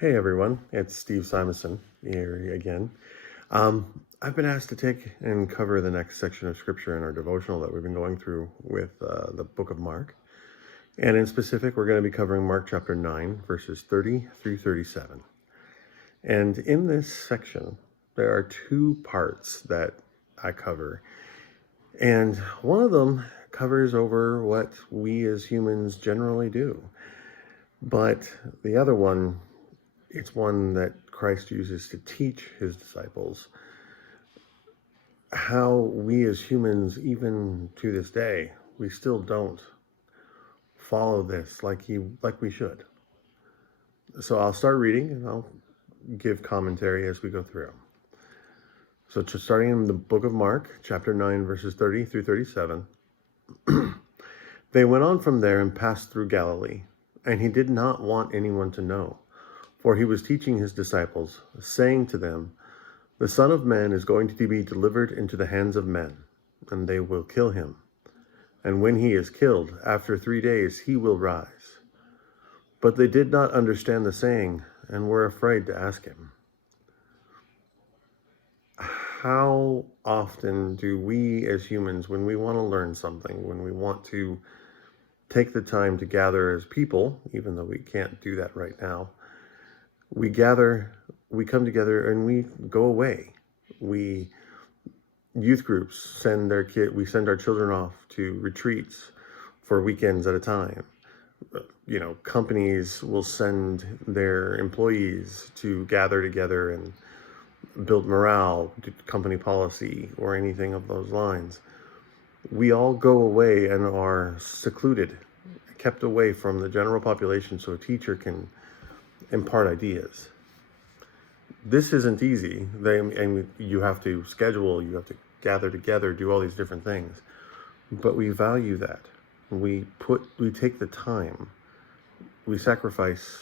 Hey everyone, it's Steve Simison here again. I've been asked to take and cover the next section of scripture in our devotional that we've been going through with the book of Mark. And in specific, we're going to be covering Mark chapter 9, verses 30 through 37. And in this section, there are two parts that I cover. And one of them covers over what we as humans generally do. But the other one, it's one that Christ uses to teach his disciples how we as humans, even to this day, we still don't follow this like we should. So I'll start reading and I'll give commentary as we go through. So starting in the book of Mark, chapter 9, verses 30 through 37. They went on from there and passed through Galilee, and he did not want anyone to know, for he was teaching his disciples, saying to them, "The Son of Man is going to be delivered into the hands of men, and they will kill him. And when he is killed, after 3 days he will rise." But they did not understand the saying, and were afraid to ask him. How often do we as humans, when we want to learn something, when we want to take the time to gather as people, even though we can't do that right now, we come together and we go away. Youth groups we send our children off to retreats for weekends at a time. Companies will send their employees to gather together and build morale, company policy, or anything of those lines. We all go away and are secluded, kept away from the general population so a teacher can impart ideas. This isn't easy. You have to schedule, you have to gather together, do all these different things. But we value that. We take the time. We sacrifice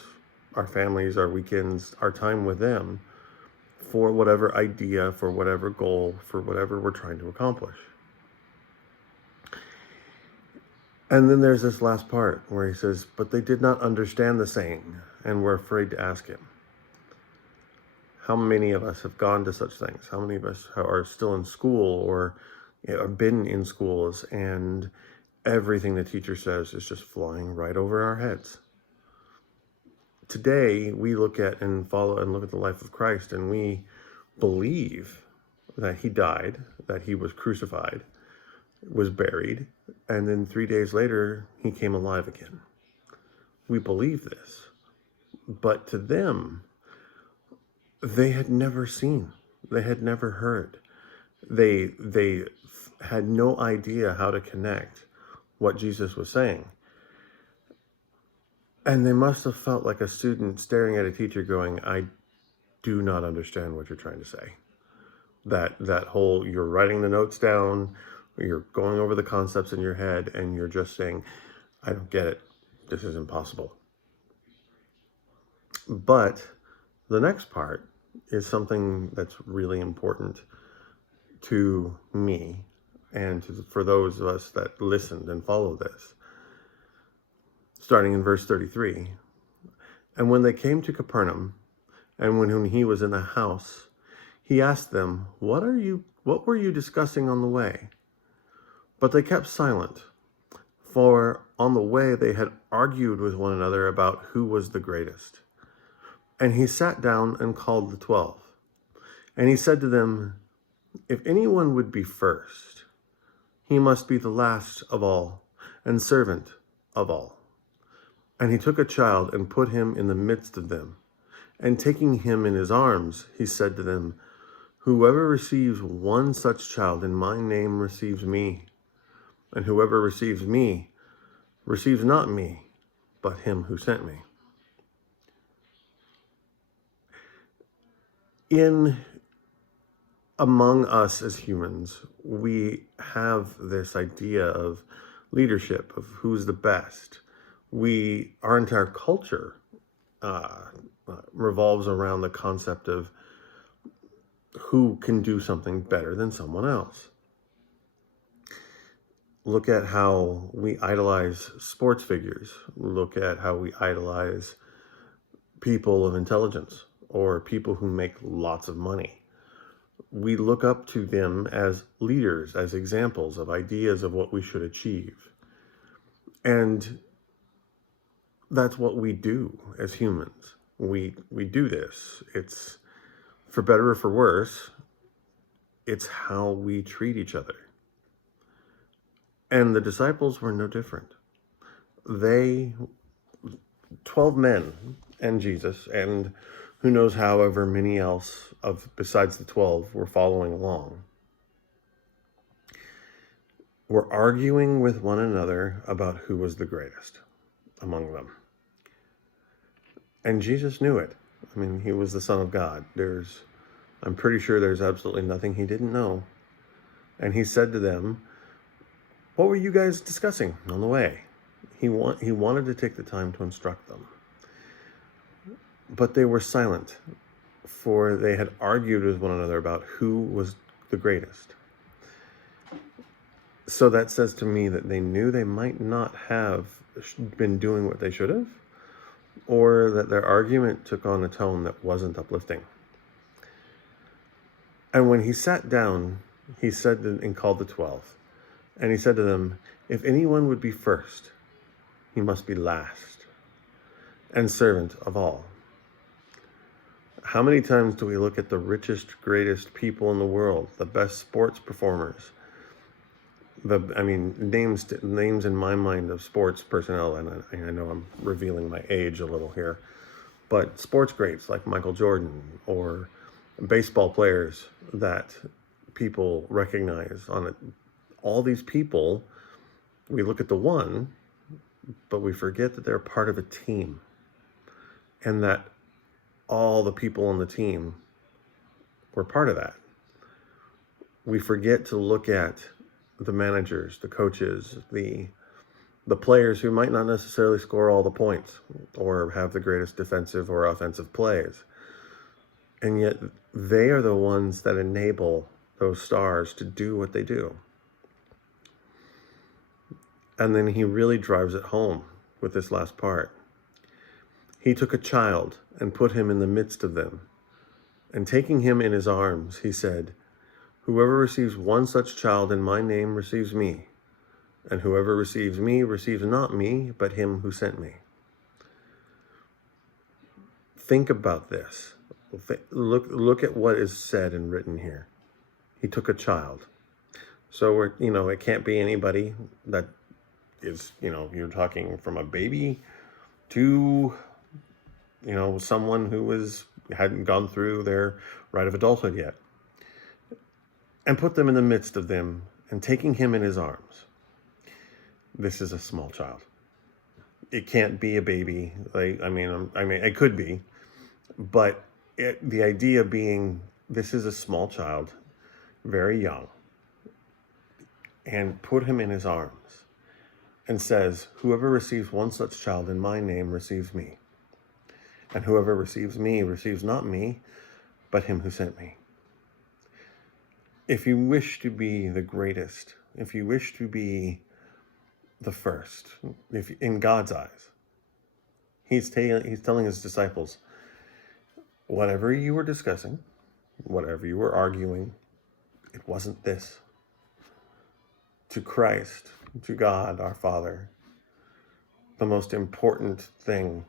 our families, our weekends, our time with them for whatever idea, for whatever goal, for whatever we're trying to accomplish. And then there's this last part where he says, but they did not understand the saying and were afraid to ask him. How many of us have gone to such things? How many of us are still in school or have been in schools and everything the teacher says is just flying right over our heads? Today, we look at the life of Christ, and we believe that he died, that he was crucified, was buried, and then 3 days later, he came alive again. We believe this. But to them, they had never seen, they had never heard. They had no idea how to connect what Jesus was saying. And they must have felt like a student staring at a teacher going, I do not understand what you're trying to say. That whole, you're writing the notes down, you're going over the concepts in your head, and you're just saying, I don't get it. This is impossible. But the next part is something that's really important to me and for those of us that listened and follow this. Starting in verse 33. And when they came to Capernaum, and when he was in the house, he asked them, What were you discussing on the way? But they kept silent, for on the way they had argued with one another about who was the greatest. And he sat down and called the 12. And he said to them, If anyone would be first, he must be the last of all and servant of all. And he took a child and put him in the midst of them. And taking him in his arms, he said to them, Whoever receives one such child in my name receives me. And whoever receives me receives not me, but him who sent me. Among us as humans, we have this idea of leadership, of who's the best. Our entire culture revolves around the concept of who can do something better than someone else. Look at how we idolize sports figures. Look at how we idolize people of intelligence or people who make lots of money. We look up to them as leaders, as examples of ideas of what we should achieve. And that's what we do as humans. We do this. It's, for better or for worse, it's how we treat each other. And the disciples were no different. They, 12 men and Jesus, and who knows however many else besides the 12 were following along, were arguing with one another about who was the greatest among them. And Jesus knew it. I mean, he was the Son of God. I'm pretty sure there's absolutely nothing he didn't know. And he said to them, "What were you guys discussing on the way?" He wanted to take the time to instruct them. But they were silent, for they had argued with one another about who was the greatest. So that says to me that they knew they might not have been doing what they should have, or that their argument took on a tone that wasn't uplifting. And when he sat down, he said and called the 12, and he said to them, "If anyone would be first, he must be last and servant of all." How many times do we look at the richest, greatest people in the world, the best sports performers, names in my mind of sports personnel, and I know I'm revealing my age a little here, but sports greats like Michael Jordan or baseball players that people recognize on it. All these people, we look at the one, but we forget that they're part of a team, and that all the people on the team were part of that. We forget to look at the managers, the coaches, the players who might not necessarily score all the points or have the greatest defensive or offensive plays. And yet they are the ones that enable those stars to do what they do. And then he really drives it home with this last part. He took a child and put him in the midst of them. And taking him in his arms, he said, "Whoever receives one such child in my name receives me. And whoever receives me receives not me, but him who sent me." Think about this. Look at what is said and written here. He took a child. So it can't be anybody that is, you're talking from a baby to, someone who hadn't gone through their rite of adulthood yet. And put them in the midst of them, and taking him in his arms. This is a small child. It can't be a baby. It could be, but the idea being this is a small child, very young, and put him in his arms and says, "Whoever receives one such child in my name receives me. And whoever receives me receives not me, but him who sent me." If you wish to be the greatest, if you wish to be the first, if in God's eyes, he's telling his disciples, whatever you were discussing, whatever you were arguing, it wasn't this. To Christ, to God, our Father, the most important thing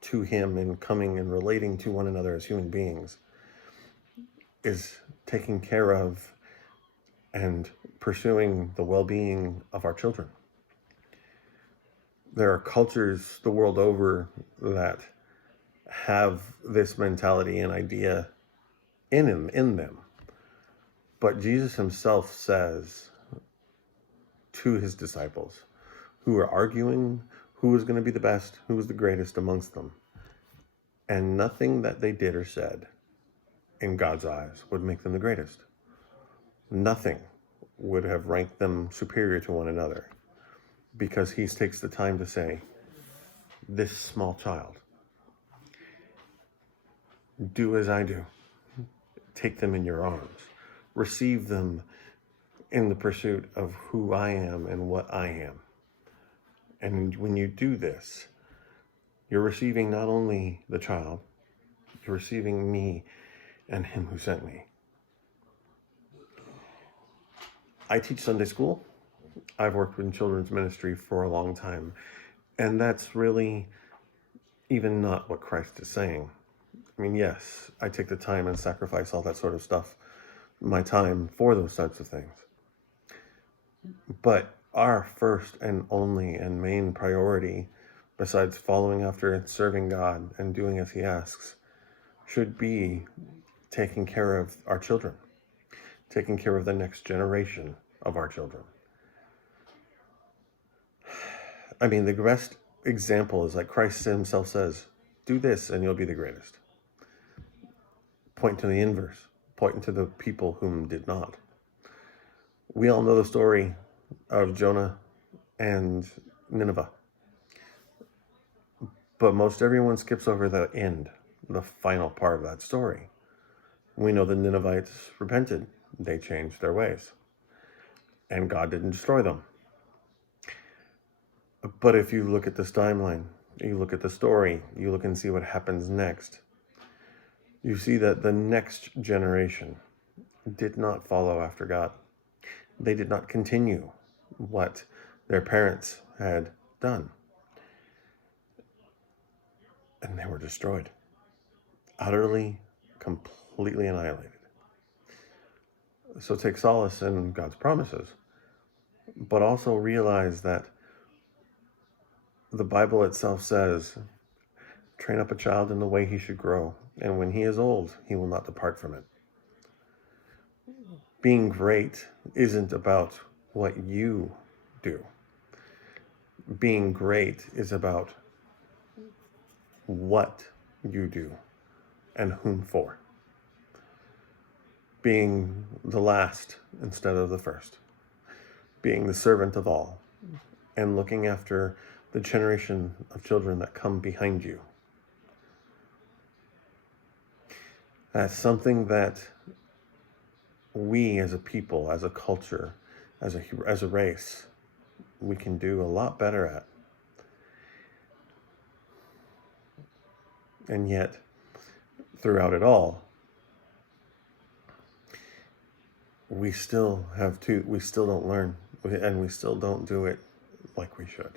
to him in coming and relating to one another as human beings is taking care of and pursuing the well-being of our children. There are cultures the world over that have this mentality and idea in them. But Jesus himself says to his disciples who are arguing who was going to be the best, who was the greatest amongst them, and nothing that they did or said in God's eyes would make them the greatest. Nothing would have ranked them superior to one another, because he takes the time to say, this small child, do as I do. Take them in your arms. Receive them in the pursuit of who I am and what I am. And when you do this, You're receiving not only the child, you're receiving me and him who sent me. I teach Sunday school. I've worked in children's ministry for a long time. And that's really even not what Christ is saying. I mean, yes, I take the time and sacrifice all that sort of stuff, my time, for those types of things. But our first and only and main priority, besides following after and serving God and doing as he asks, should be taking care of our children, taking care of the next generation of our children. I mean, the best example is like Christ himself says, do this and you'll be the greatest. Point to the inverse, point to the people whom did not. We all know the story of Jonah and Nineveh. But most everyone skips over the end, the final part of that story. We know the Ninevites repented. They changed their ways. And God didn't destroy them. But if you look at this timeline, you look at the story, you look and see what happens next, you see that the next generation did not follow after God. They did not continue what their parents had done. And they were destroyed. Utterly, completely annihilated. So take solace in God's promises, but also realize that the Bible itself says, train up a child in the way he should grow, and when he is old, he will not depart from it. Being great isn't about what you do. Being great is about what you do and whom for. Being the last instead of the first. Being the servant of all and looking after the generation of children that come behind you. That's something that we as a people, as a culture, as a race, we can do a lot better at. And yet, throughout it all, we still don't learn, and we still don't do it like we should.